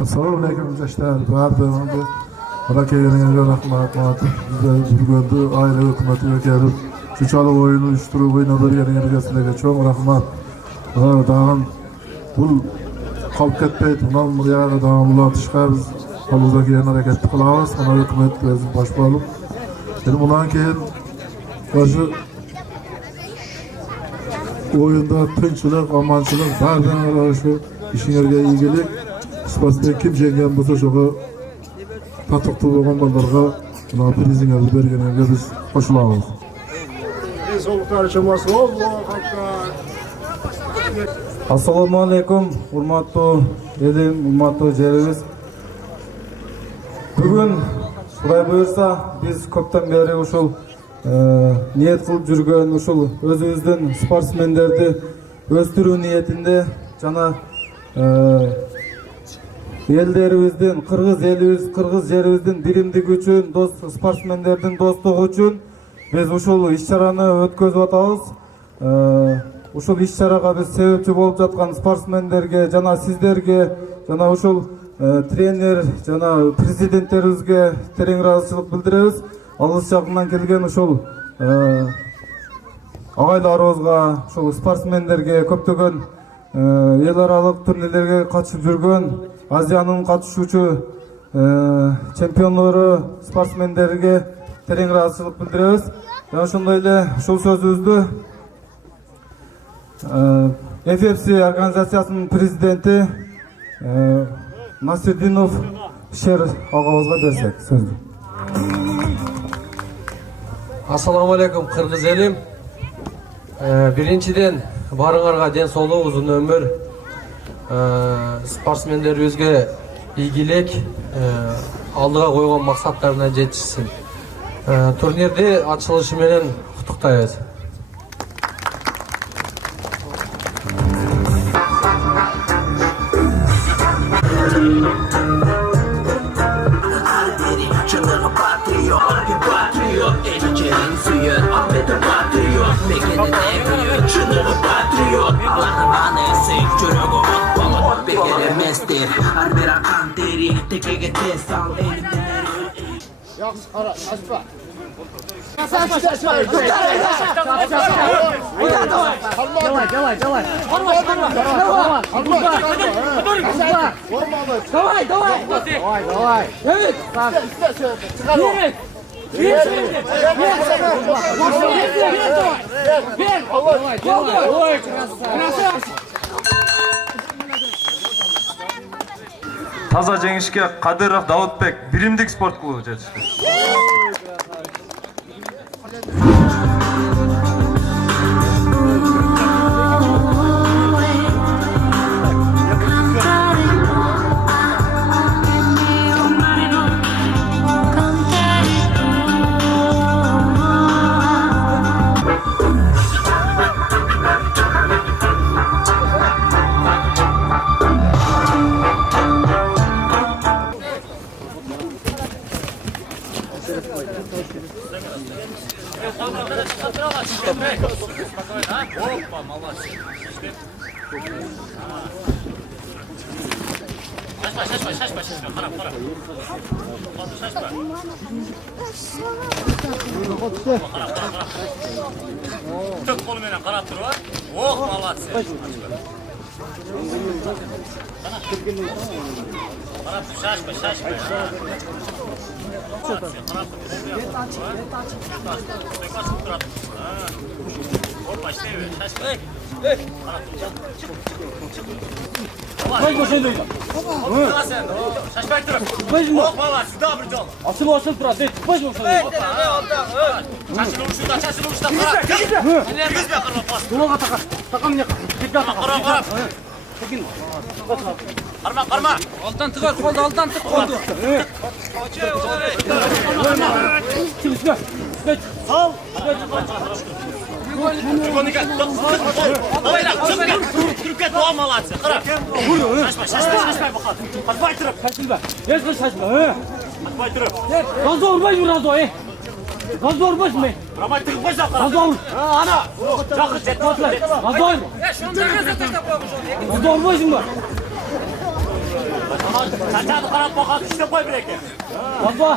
Assalamu alaikum gençler. Bardağımda Rakey'nin rahmat Burgöndü aile hükümeti vekilim. Şu çalı oyunu uyuşturup oynadır yerin yergesine çok rahmat. Dağın bu kalk etmeyip bundan buraya dağın ulatışka biz halızdaki yerin hareketli kılavuz. Ona hükümet bizim başbuğalım. Şimdi bundan keyin başı oyunda tinçlik, amançılık, dağdan araşı işinlerge ilgilik. Sportda kim jengen bolsa şoga tatıqtı bolgan ballarga mына prizingerdi bergenlerge biz koşulabız. Assalamu alaikum, urmatlı elim, urmatlı jerimiz. Bugün Xuday buyursa biz köpten beri uşul niyet kılıp жүрgөн uşul özübüzdün sportsmenlerdi östürүү niyetinde жана ellerimizden, Kırgız yeribizden birimdigi üçün, sportsmenlerden dostluğu üçün biz uşul iş-çarany ötközüp atabız. Uşul iş-çaraga biz sebepçi bolup жаткан sportsmenlerge жана сиздерге жана ушул тренер жана президенттерибизге терең ыраазычылык билдиребиз. Алыс жагынан келген ушул агайларыбызга, ушул спортсмендерге көптөгөн эл аралык турнирлерге катышып жүргөн Азиянын катышуучу чемпиондору спортсмендерге терең ыраазычылык билдиребиз. Жана ошондой эле ушул сөзүбүздү FFC организациясынын президенти Насирдинов Шер агабызга берсек сөздү. Assalamu alaikum Kırgız elim. Birinciden barыңарга ден соолук, uzun ömür, sportsmenleribizge ийгилик, алдыга койгон максаттарына жетишсин. Турнирди ачылышы менен куттуктайбыз. Таза жеңишке Кадыров Давутбек биримдик спорт клубу жетишти. Tut kolu menen qarap tur va. Oh, молодцы. Qarap tur, şaşma, şaşma. Hoppa, işleyver, şaşma. Koy boşuna. Hoppa sen. Şaşmak dur. Oh, молодцы, добрый дел. Açıl turat. Tıkmaz mı sana? Çaşın uçuşda, çaşın uçuşda. Yüzme kırma pas. Dolağa takar. Takam ne? Tekrar takar. Qarap. Tekin. Qarma. Alttan tıkar. Kolda alttan tık koldu. Çıkışma. Sal. Çukonika. Давай, Türkiye doğal молодцы. Qarap. Şaşma bakalım. Atmay turib. Kaçınma. Yes kız saçma. Atmay turib. Gazda vurmayın Razo. Gazda vurmayın. Ramay turib qo'ysa qarab. Gazda vur. Ana. Жақын жет. Gazda vur. Gazda vurmayın mı? Çaçadı qarab bakalım. İşte qo'y bir ekan. Gazda.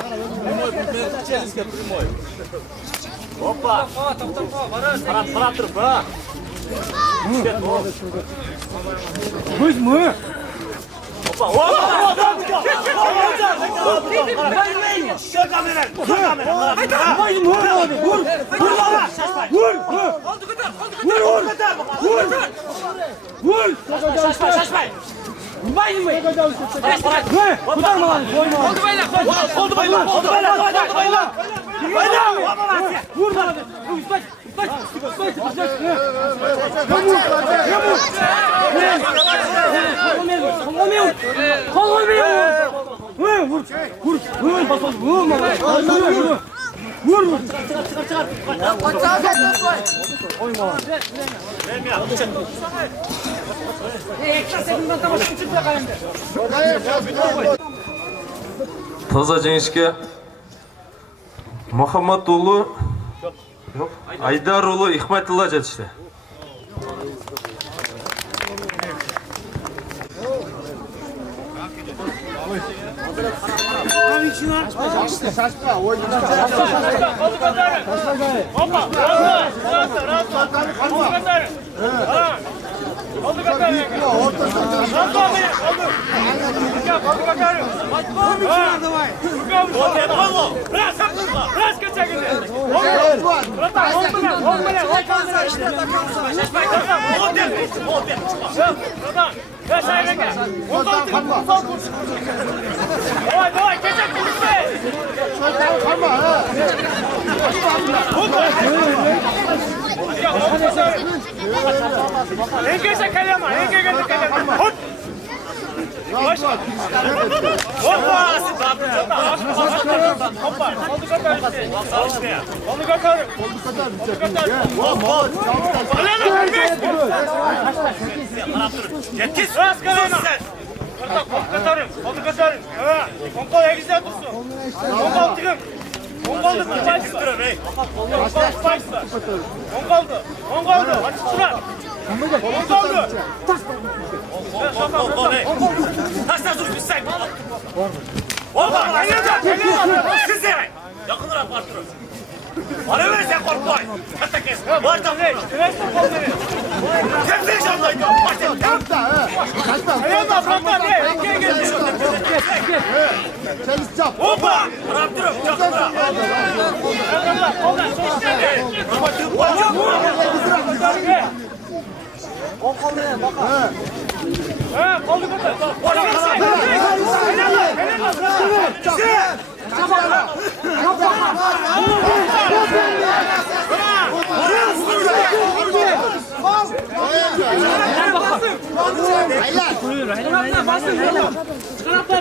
Hoppa. Qarab turib. Ha. Kız mı? Hoppa. Şu kamera. Vurmayın mı? Vur. Vur baba. Vur. Vur. Şaşmay. Vurmayın mı? Kurtarma lan. Oldu baylar. Vur bana. Üstek. Toza jеңишке Muhammed ulu Aydar ulu Hikmetullah жетишти. Давай, keçek kuruşma. Engese kalema. Hop. Hoppa. Hoppa. Onu katarım. Yetiş. Ras kalema. Onu katarım. Konkol egizden tutsun. Konkol tıkım. Konkoldu. Konkoldu. Açık şuna. Konkoldu. Taşla dur bir sen. Opa. Siz de. Yakınlara partırın. Bana ver sen korkmayın. Hatta kes. Var da ne? Kimsin canlaydı? Ayağına fronta ne? Gel gel. Çalışacağım. Hoppa! Raptırım, yakınlara. Ondan sosyal. Koldu kötü.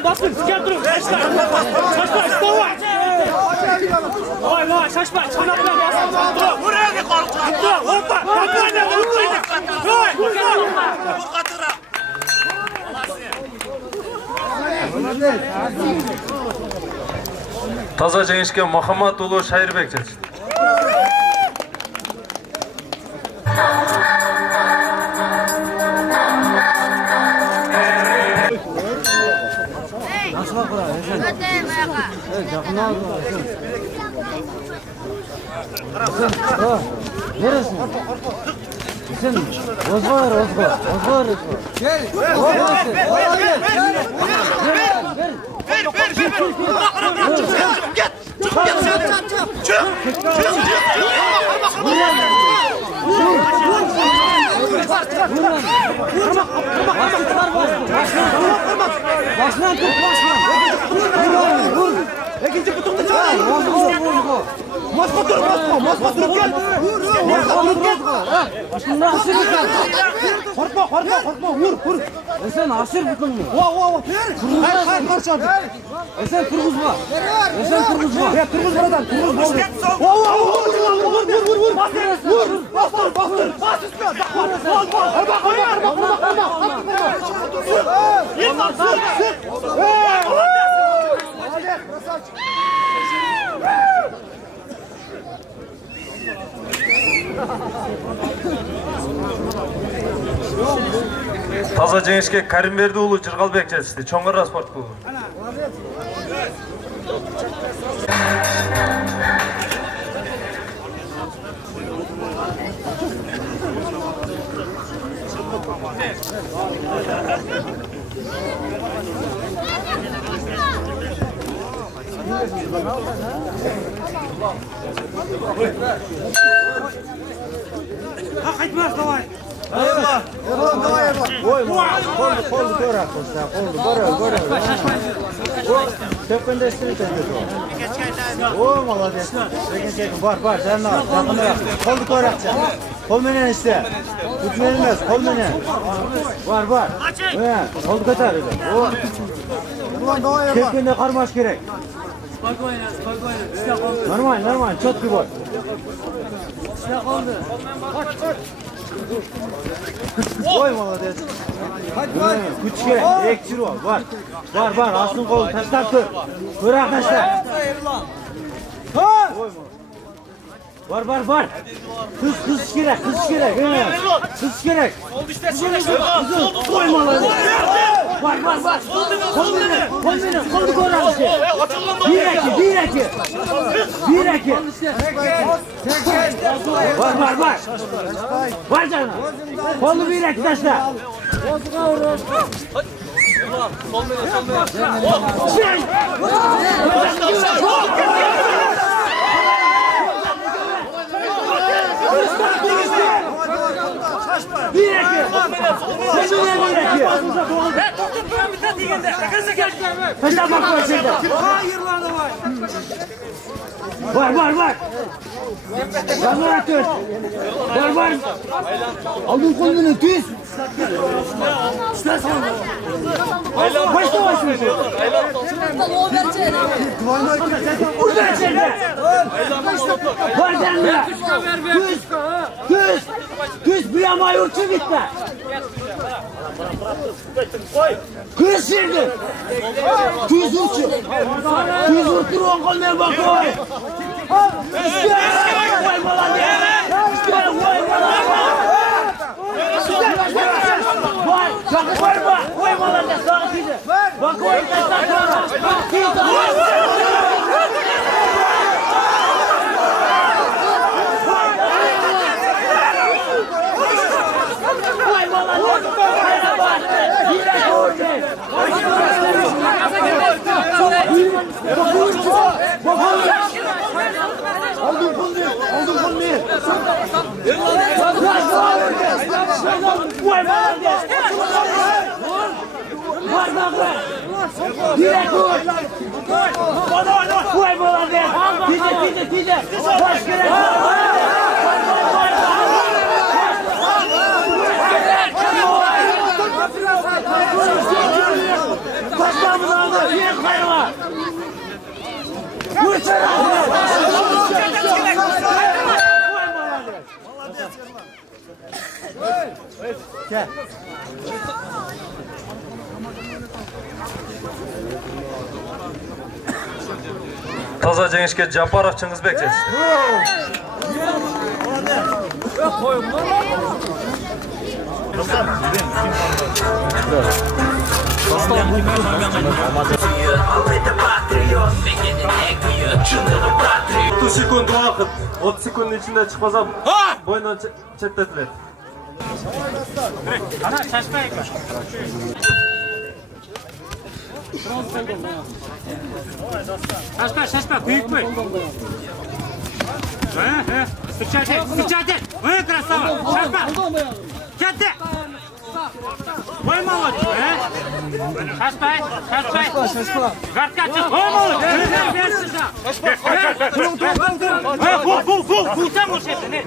Basın, çıkar durun. Şaşma, İstanbul. Vay, şaşma, çıkanatlar basın. Dur, buraya bir korkma. Dur, hoppa, kapıyla vurmayın. Dur, bu katıra. Toza jеңишке Muhammed ulu Şairbek жетишти. Neresin? Sen ozgar. Gel. Başlan tut başlan. Vur. İkinci kutumda çağır. Moskva dur gel. Başından asır gel. Korkma vur. Sen asır butun mu? Hayır karşı. Sen kırgızma. Ya kırgız buradan. Vur. Bastır. Bas üstüne. Taza Cengişke Karimberdiulu Cırgalbek жетишти. Чоңгора спорт клубу. Kaçmaz davay. Koldu göre koşsa, koldu göre. Tepende seni çekiyor. O malades. Çekin. Var, sen al. Yakında yap. Koldu göre. Kol menen işte. Tutulmaz, kol menen. Var. He, koldu katar. O. Tepende karmaş gerek. Normal, çok gibi. Oy malades. Güç gerek, ekçir var. Var, asın kolu taşlar tür. Bırak taşlar. Var. Kız gerek. Kız gerek. Oy malades. Var. Kol beni. Kol koran şey. Bir iki. Var. Var canım. Kolu bir iki taşla. Bir iki. Taşla bak var şeyde. Var. Var tut. Var. Aldın kolunu düz. Başta başlıyorsun. Burada içeride. Var canlı. Düz bir ama yurtçu bitti. Kız şimdi. Düz uçu. Düz uçtur on koluna bak oy. Vay malade. Vay malade. Vay, çok var mı? Vay malade. Sağ gidi. Bak oy taşlar sonra. Vay malade. Yine gördüm. Aldın kolunu. Vay malade. Var baklar. Direkt vur. Vay malade. Tide. Baş gerek. Başlamını aldı. Yine kayma. Vur çara. Gel. Taza Cengişke Japarov Çыңгызбек жетишти. Alfred'de patriot Begenin en büyük çınarı patriot 30 sekund vakit. 30 sekundun içinde çıkmasam boyundan çetletilir. Ana şaşmayın. Şaşma, büyük mü? Стучайте! Вы красава! Шашма! Кетте! Ой, молодец! Шашпай! Гардка чек! Ой, молодец! Фу! Там уж это, не?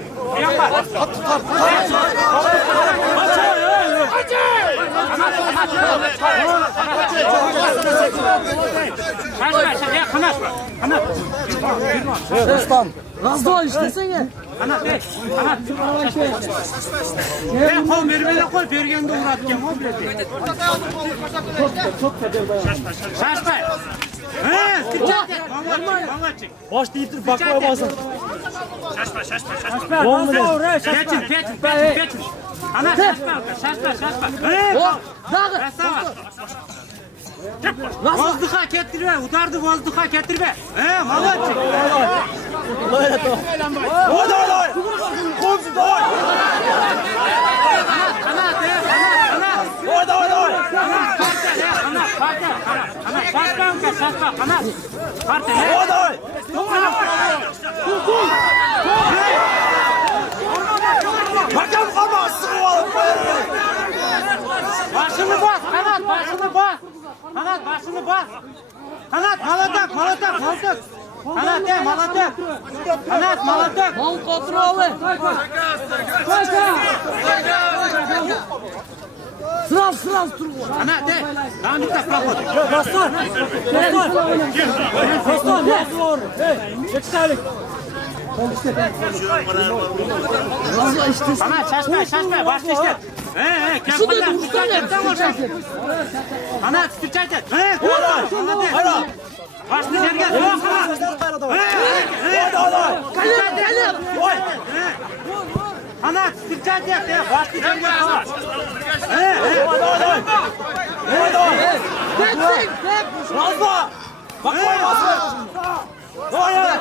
Razdol işlesene. Ana. Kol vermeden koy, vergende uğratken o bileti. Şaşpay. Baş değildir bakmaya basın. Şaşpa. Geçin. Ana şaşpa. Krasava. Vazduha getirme, udardı vazduha getirme. Молодчик. Oy. Komşu da oy. Hakem kalma sıkı alıp Başını bas, Kanat başını bas. Kanat, malatak. Malatak. Mal kontrolü. Sırav dur. Kanat de. Daha bir dakika bak. Baston. Çekselik. Kanat şaşma. Başla işte. Kanat stüçaydı. Başlı yerge. Kanat stüçaydı. Başlı yerge. Razma. Bakmaya basın. Doğaya.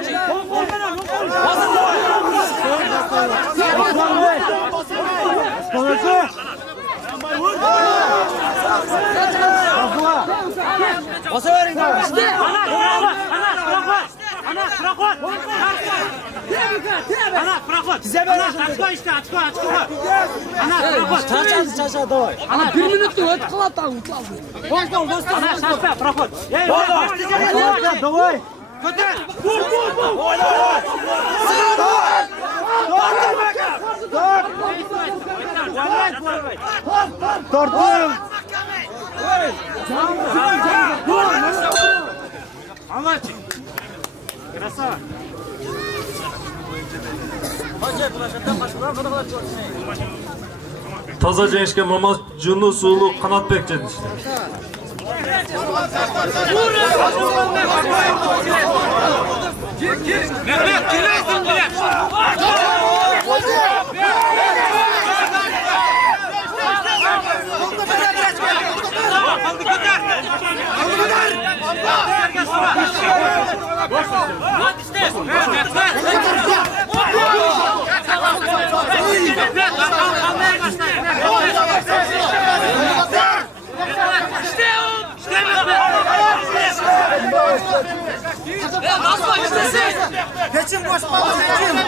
Basa verin de. Çaça давай. Ana bir minutlu öt kılatan uçaldı. Давай. Красава. Taza gençke Mamacılı Sulu Kanatbek yetişti. Mehmet, kirlesin bile. Geçin boş baba geçin.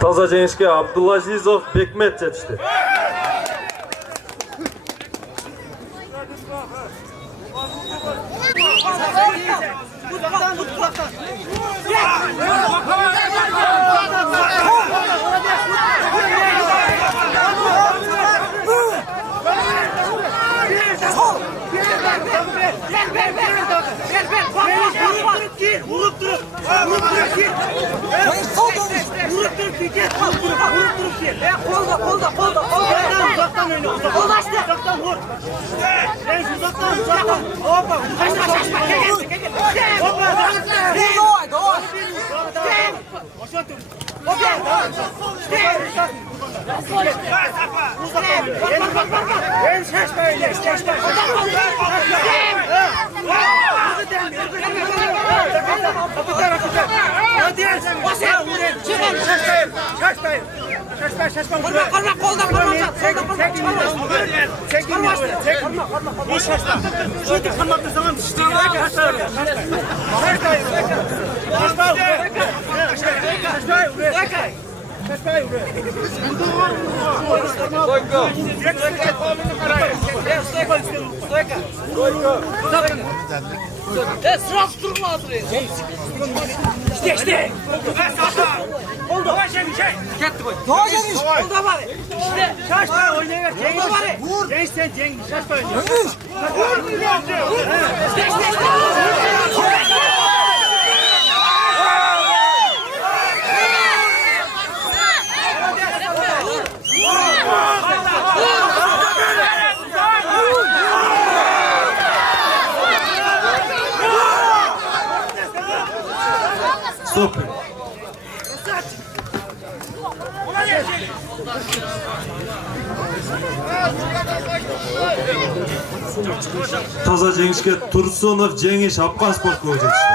Taza жеңишке Абдулазизов Бекмет жетишти. Sırası durma hazırlayın. İşte. Oldu. Gitti koy. Doğru gelmiş. Oldu bari. İşte. Şaş bari oynayın. Cengiz. Oldu bari. Vur. Cengiz sen Cengiz. Şaş bari. Vur. Stop. Taza жеңишке Турсунов Жеңиш Апкан спорт клубу жетишти.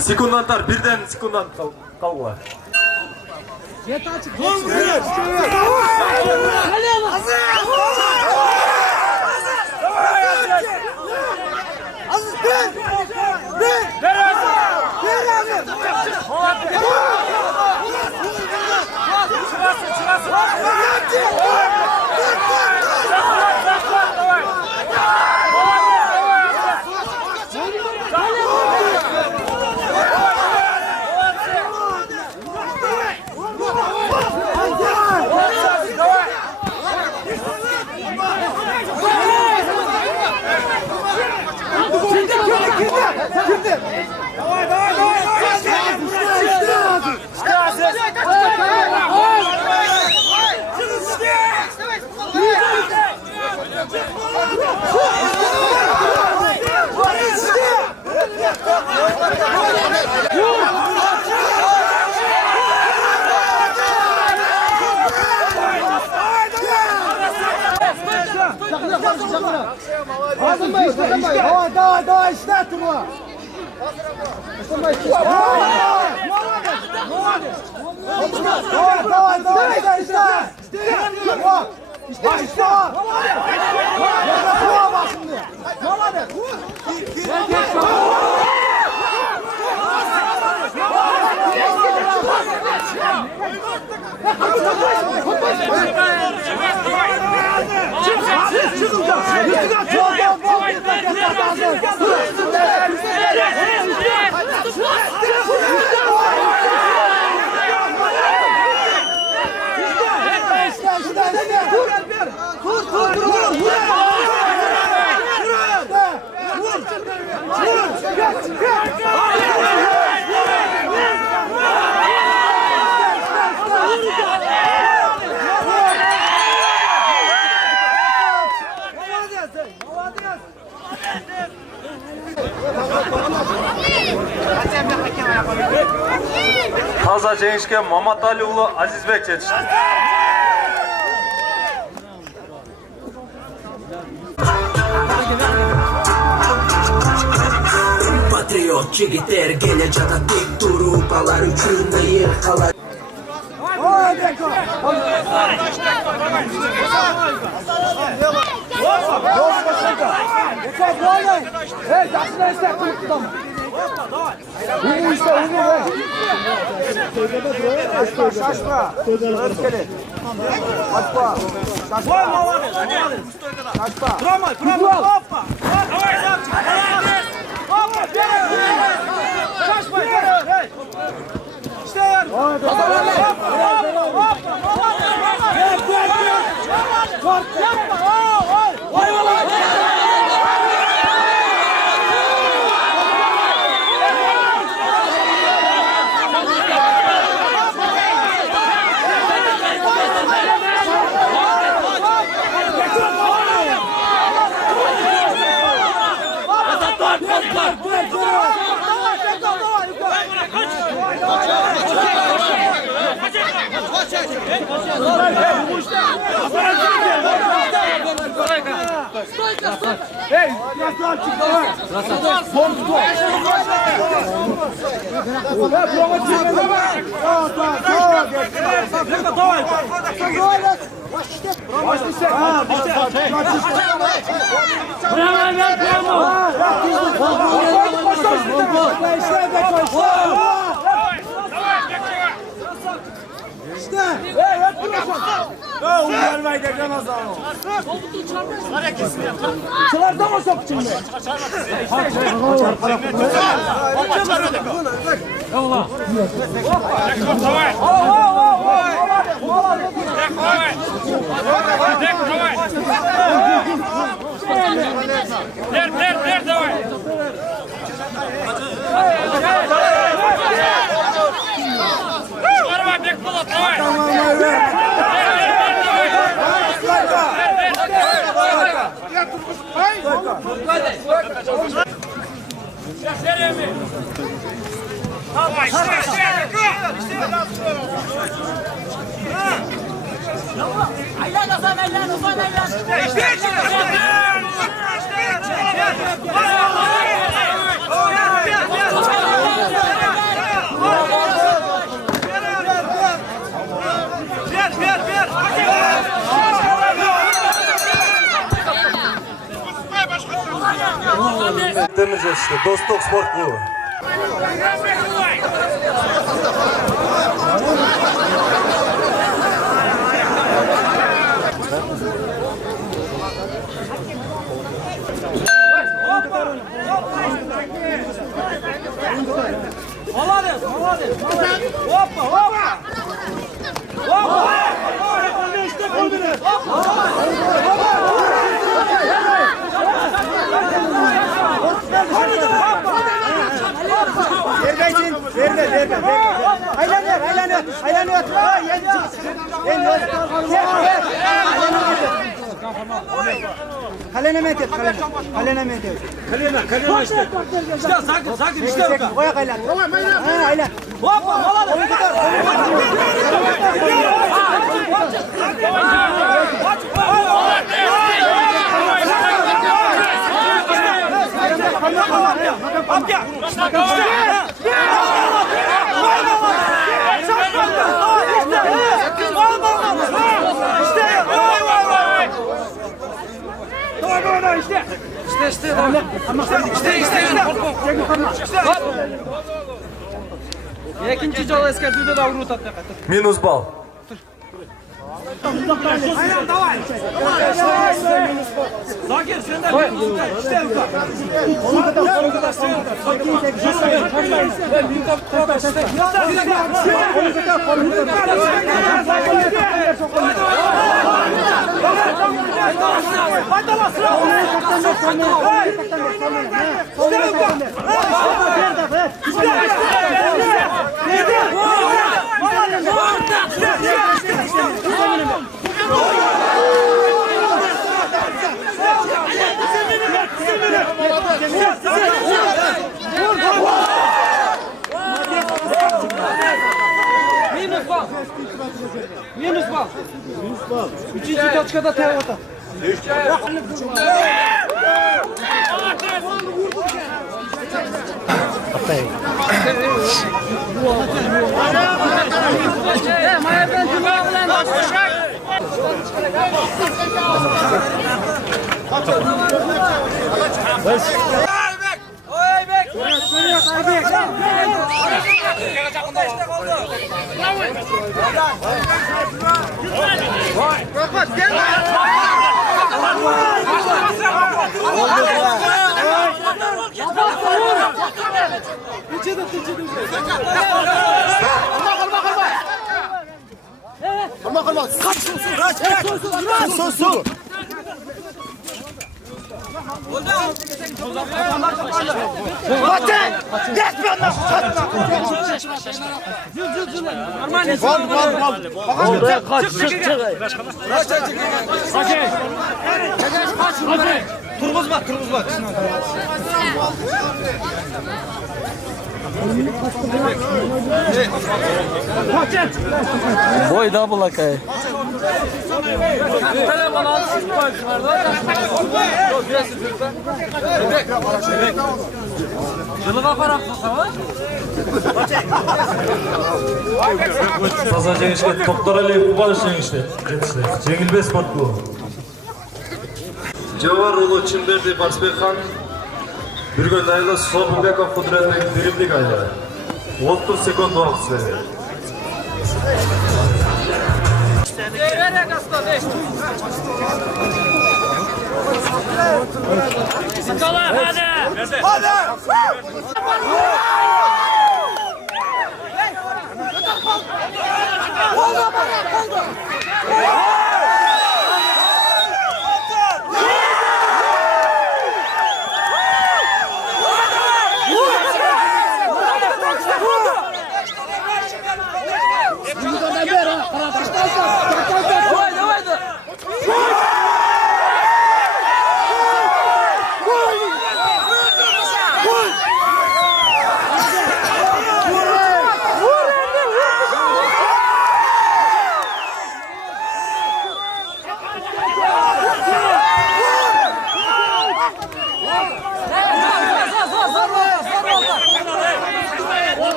Секунданттар бирден секундант калгыла. Давай, снять его! Давай, Taza жеңишке Маматали уулу Азизбек жетишти. Patriot jigitler geleceğe dik durup alar üçünde yer kalar. Demeyeceğiz işte. Dostluk Spor Klubu. Kalene met et, kalene. Kalene met et. Kalene işte. İşte sakin işte. Koya kaylan. Ha aylan. Hoppa hoppa. Екінші жол ескертуді да ұру татты. Minus bal. Aynen давай. Zakir sen de işte Minus bal. Üçüncü taçkada tevata. Boy da bulakay. Таза жеңишке топтор эле кубаныч жеңишти. Жеңилбес спорт бул. Жабар уулу Чимберди Барсбекхан, Бүргөн айла Собубеков Кудретбек биримдик айла. 30 секунд убакыт берилет.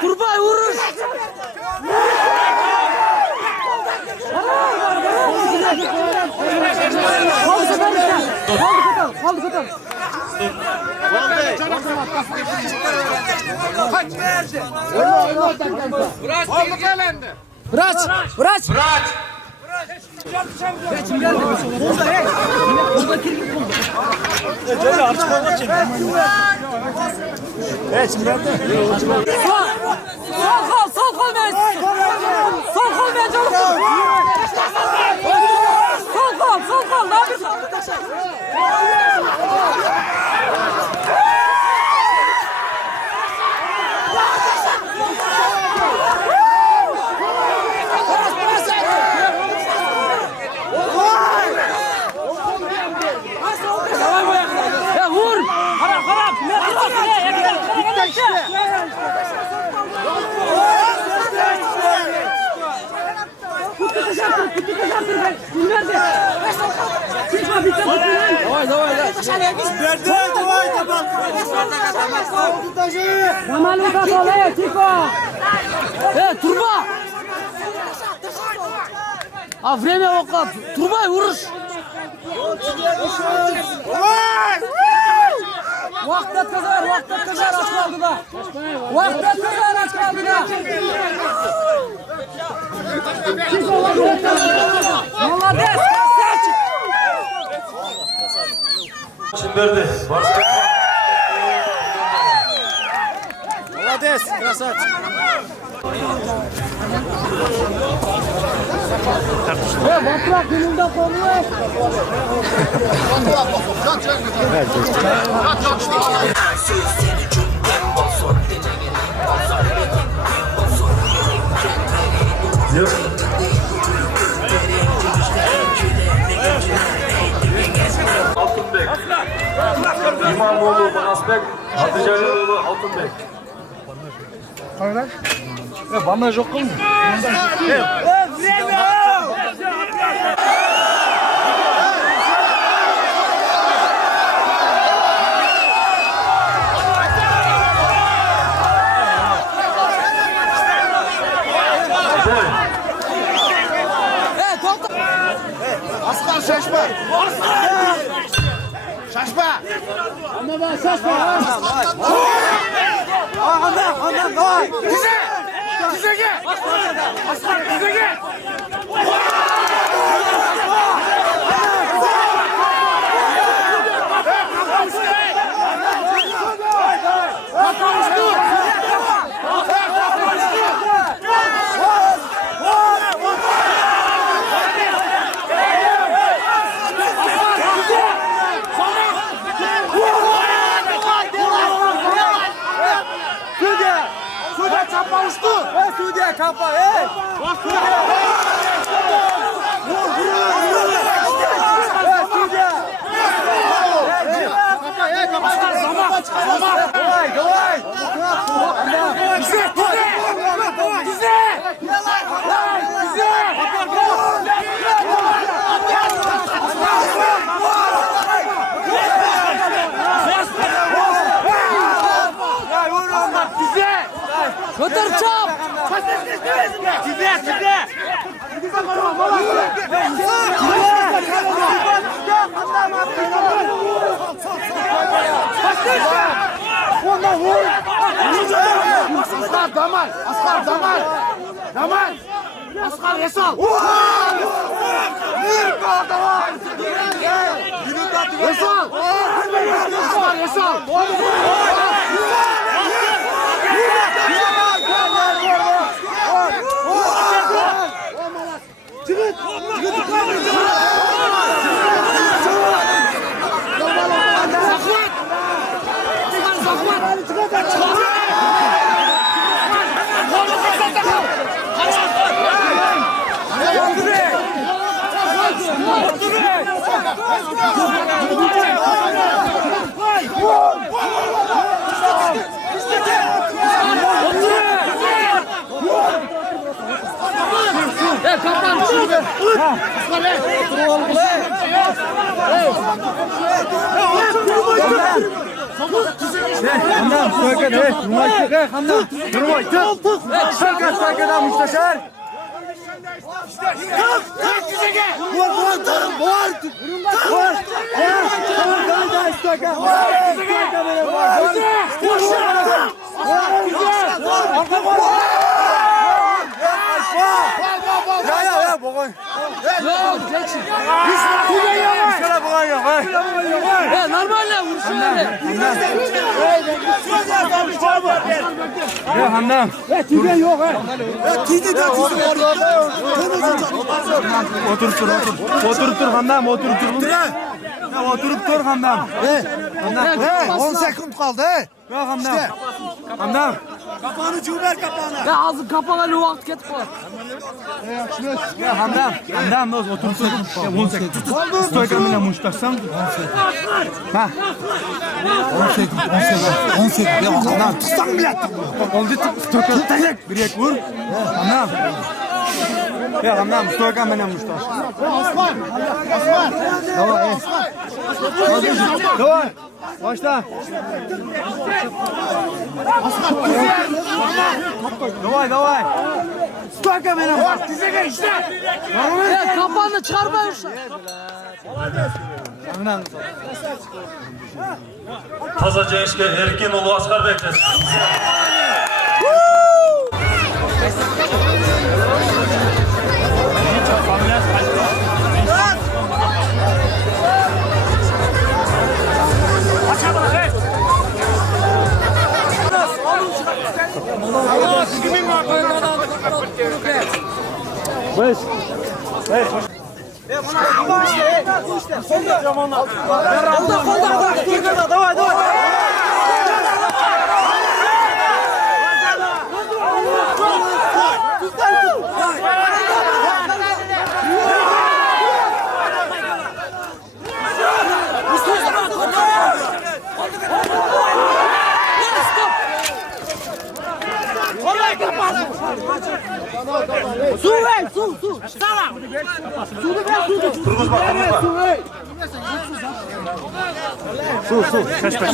Turbay vuruş. Sol kol ver. Sol kol ver canım. Sol kol. Ne yapıyorsun? Ya vur. Harap. Turba! А время около. Турбай, урыш! Vaqt yetkazar, aç kaldı da. Vaqt yetkazar, aç kaldı da. Молодец, красавчик. Çimberdi. Barsberkan. Молодец, красавчик. Батырақ gününde konuyor. Yok. Altınbek. İmamoğlu Manasbek. Adıcaliloğlu Altınbek. Bana yok mu? Aslan şaşma. Şaşma. Ama ben şaşma. Anam, vay. Dize gel. Aslan dize gel. Судья, капа, Götür çap. Aslan damal. Damal. Aslan Yesal. Yesal. Aslan Yesal. Hamdan, söyle, durmayın, Hamdan, durmayın, söyle, müsteşar. Нормально, Hamdan. Tüge yok he. Oturup dur Hamdan, oturup dur Hamdan. Hamdan. 10 sekund kaldı. Yok Hamdan. Hamdan. Kapağını cümer kapağını. Ya ağzı kapalı vakit ketip var. Hamdan, oturup dur. 18. Stoykamına muştaşsan. Ha. 18. Ya Hamdan, tutsan bile. Oldu stoykam. Bir ek vur. Hamdan. Ya lan Mustafa benim Mustafa. Давай. Başla. Давай. Mustafa benim. Kafanı çıkarma Uşak. Taza Cengiş'e Erkin Ulu Asgar beklesin. Su ver, su. Sağ. Suyu ver, su. Turguzma. Su çeşme.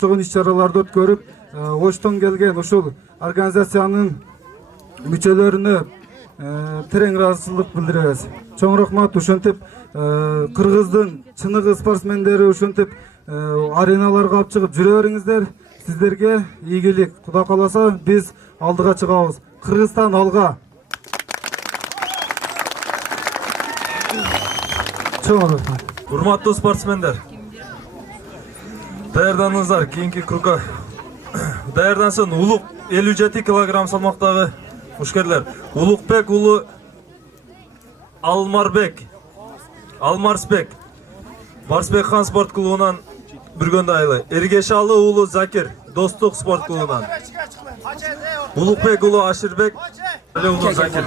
Soğun iş-çaralarda ötkörüp, Oş'tan gelgen uşul organizasyonun müçelerini tereң ыраазычылык bildirебиz. Çoň rahmat uşentip Kırgızdın çınıgı sportsmenderi uşentip arenalarga alып чыгып жүрө бериңиздер. Sizlerge ийгилик. Кудай кааласа biz aldıga чыгабыз. Kırgızstan alga. Çoň rahmat. Урматтуу спортсмендер. Даярданыңыздар кийинки кругга. Даярдансын Улук 57 килограмм салмактагы мушкерлер. Улукбек уулу Алмарсбек. Барсбек хан спорт клубунан Бүргөндө айлы. Эргешалы уулу Закир Достук спорт клубунан. Улукбек уулу Аширбек уулу Закир.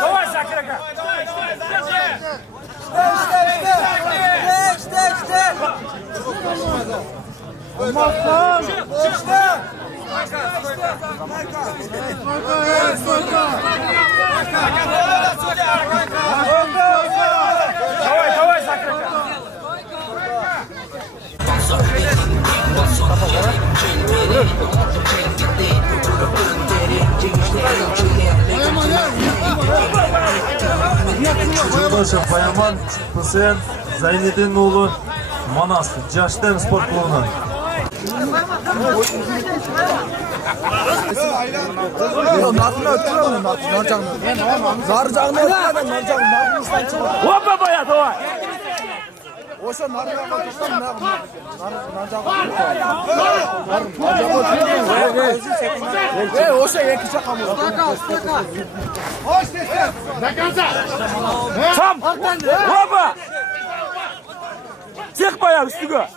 Давай, Закирка. Давай, Закирка. Жылбашев Баяман Хусейн Зайнидин уулу Манас Жаштем спорт клубунан. Опа, боя, давай. Сам. Опа. Çık bayağı üstüne.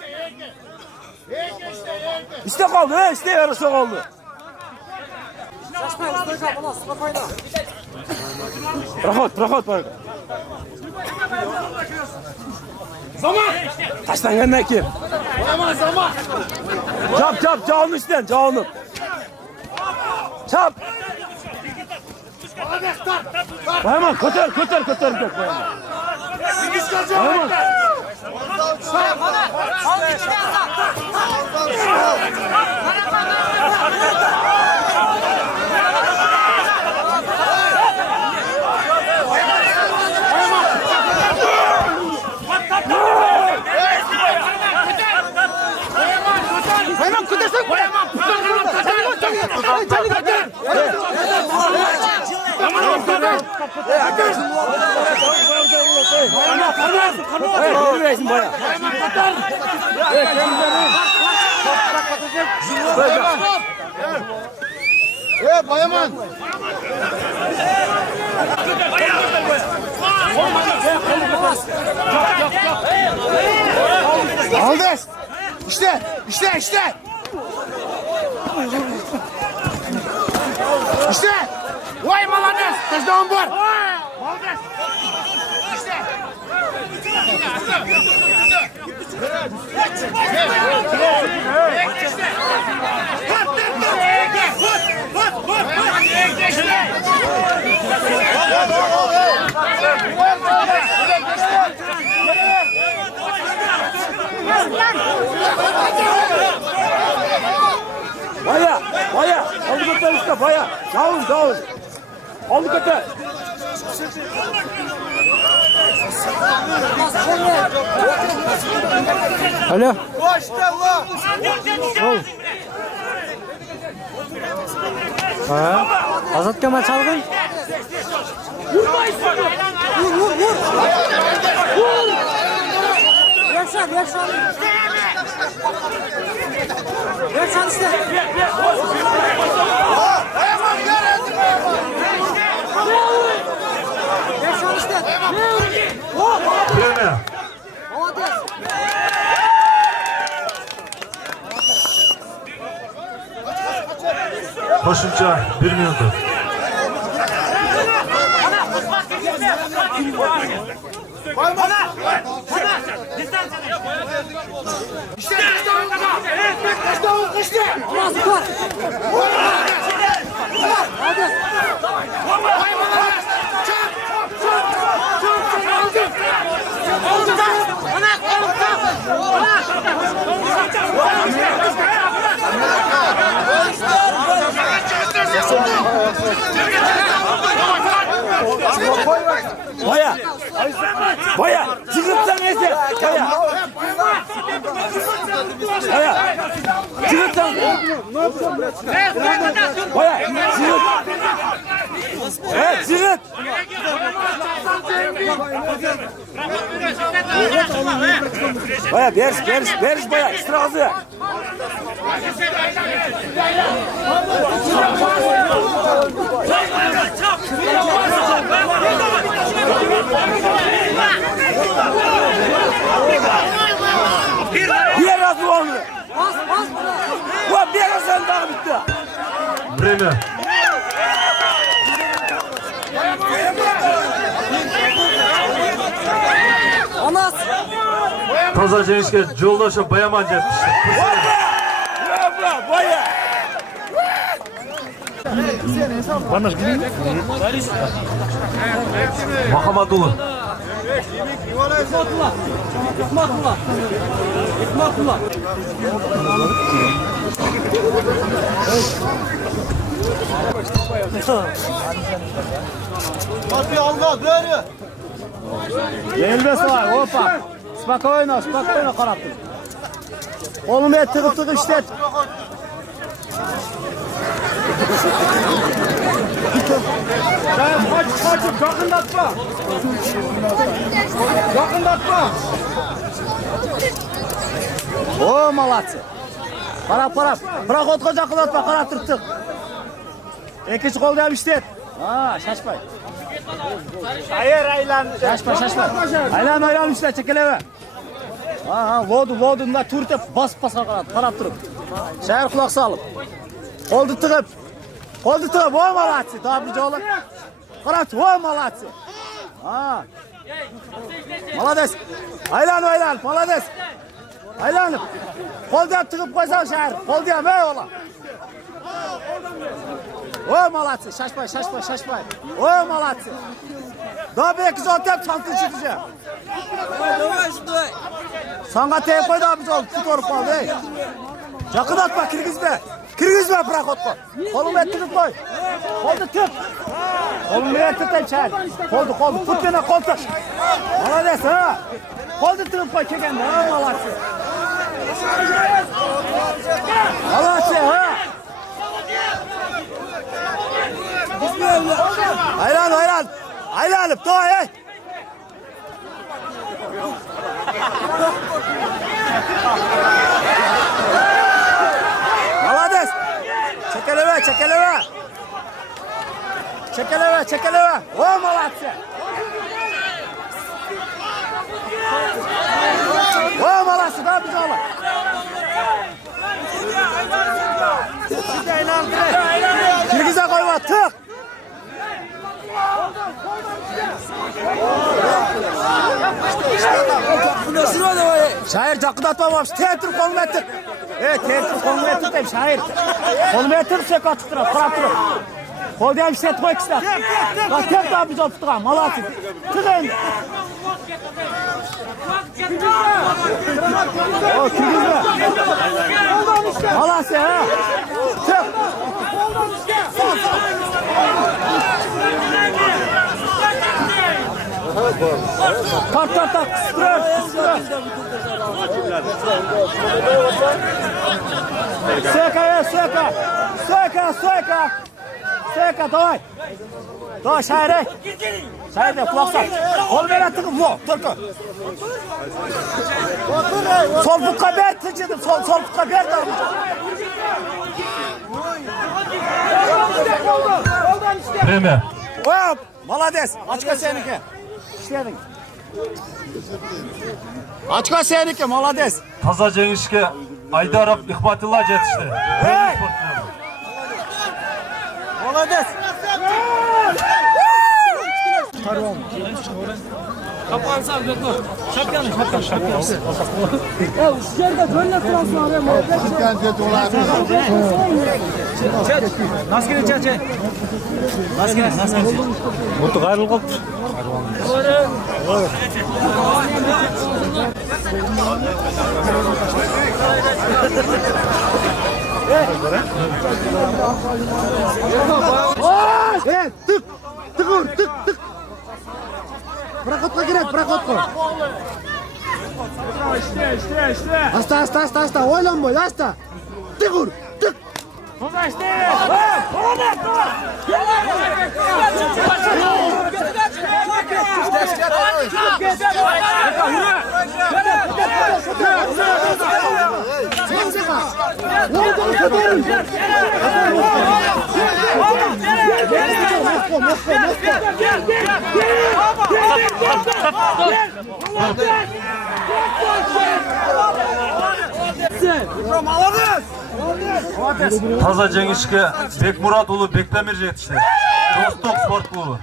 İşte kaldı, işte yarısı kaldı. Проход, парк. Zaman. Taştan gelme ki. Zaman. Çap, canlı üstten, canlı. Çap. Bayman, kötür. Bayman. Bayram kudaşın. Bayram putar. Yürüyorsun baya. Bayaman. Aldes. İşte. İşte. Vay malades. Tezdan var. Aldes. İşte. Baya. Aldı kötü usta baya. Davul. Aldı kötü. Alo. Ha? Azat Kemal Çalgın. Vur. Yaşar. Yaşar işte. Yaşar işte. Premier. Koşunca 1 minut. Baya. Çıkıpsan neyse. Baya. Çıkıpsan. Baya. Çıkıp. Evet çıkıp. Baya beriş baya. Sırazı. Bir razı olmuyor. Bu bir razı daha bitti. Premier. Anas. Toza Cenişke Joldaş'a Bayaman etmişti. Baya. Mahamadulu. İsmatullah. Elbes var, hoppa. Spokojno karatın. Oğlum et tıkı işlet. Kaç, yakındatma. O malatsi. Para. Proxodga yakındatma, karatırtık. İkinci kolda işlet. Şaşpay. Hayır aylan. Şaşpay. Aylan işlet, çekileve. Lodunda turtep bas qarab turib. Şəhər qulaq salıb. Qoldu tıqıb, o malatsi, daha bir jo'la. Qarab, o malatsi. Malades. Aylan, malades. Aylanıb. Qolda tıqıb qo'ysan şəhər, qolda ham ey ola. O malatsi, şaşpay. O malatsi. Daha bir iki zontep çantı çıkacak. Sana teyip koydu abi ol, tut orup kaldı ey. Yakın atma, kirgizme bırak otma. Kolumu ettirip koy. Koldu tut. Kolumu ettirip çağır. Koldu, tut beni kol tut. Malades ha. Koldu tutup koy kekende ha malatsi. Malatsi ha. Aylanıp doğa ey. çekeleme. O молодцы. O молодцы, da biz oğlum. Kirgize koyma, tık. Şair takıdatmamış. Teatr konu getir. Evet, teatr konu getir deyim şair. Konu getir, sök atıp durur, kurat durur. Kol deyim işlet koy kişiler. Bak tek daha biz otup duralım, Allah'ın. Tık endi. O kirgizme. Allah'ın ha. Tık. Tak. Kıstırır. Söka, давай. Давай, şaire. Şaire, kulak sal. Ol böyle tıkın bu, Türk'ü. Sol bukka ber tıcıdım, sol bukka ber de. Время. Hop, молодец. Açka seninki. İşledin. Açka seninki, молодец. Таза жеңишке Айдаров Ихматилла жетишти. Hey! Молодец. Tık. Проходка керек, проходка. Аста. Ойланбай, аста. Tık vur, tık. Таза жеңишке Бекмурат уулу Бектемир жетишти. Достук спорт клубу.